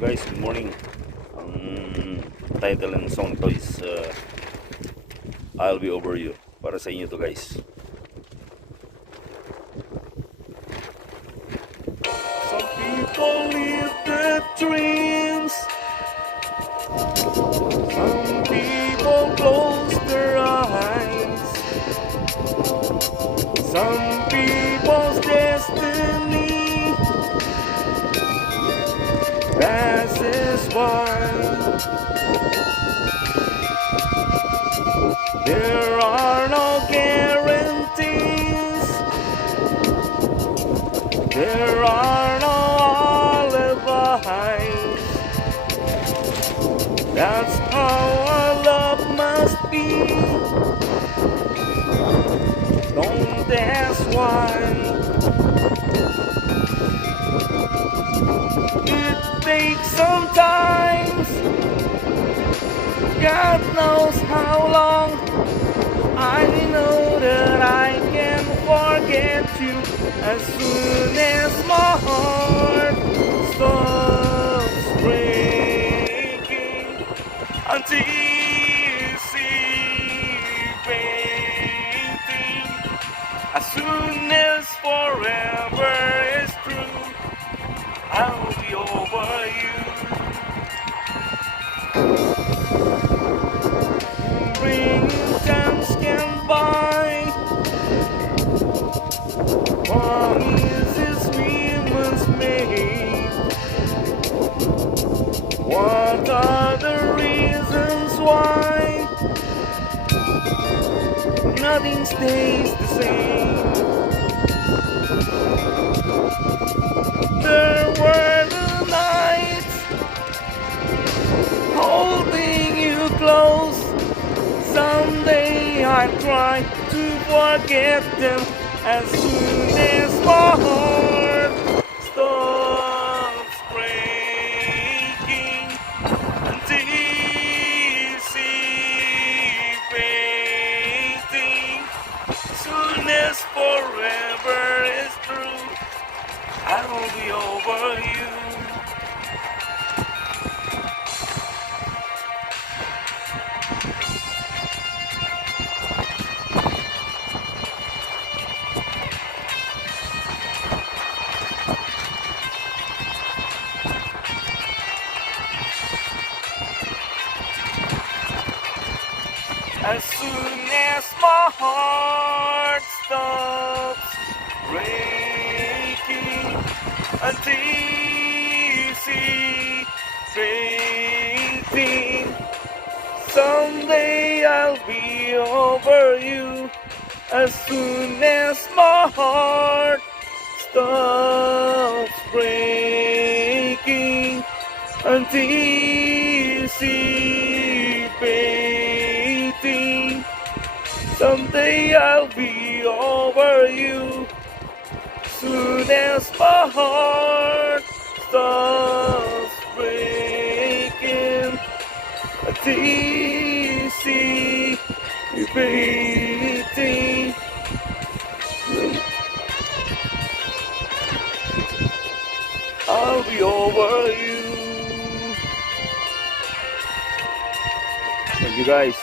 Guys, good morning. Ang title ng song to is I'll Be Over You. Para sa inyo to, guys. Some people live their dreams. Some people close their eyes. Some people's destiny passes by. There are no guarantees. There are no alibis. That's how our love must be. Don't ask why. It takes some time. God knows how long. I know that I can forget you as soon as my heart stops breaking. Anticipating, as soon as forever is through, I'll be over you. Spring times can buy promises we must make. What are the reasons why nothing stays the same? There were the nights holding you close. Someday I try to forget them as soon as my heart stops breaking. Anticipating, soon as forever is through, I'll be over you. As soon as my heart stops breaking, anticipating, someday I'll be over you. As soon as my heart stops breaking, anticipating, someday I'll be over you. Soon as my heart stops breaking, anticipating, I'll be over you. Thank you, guys.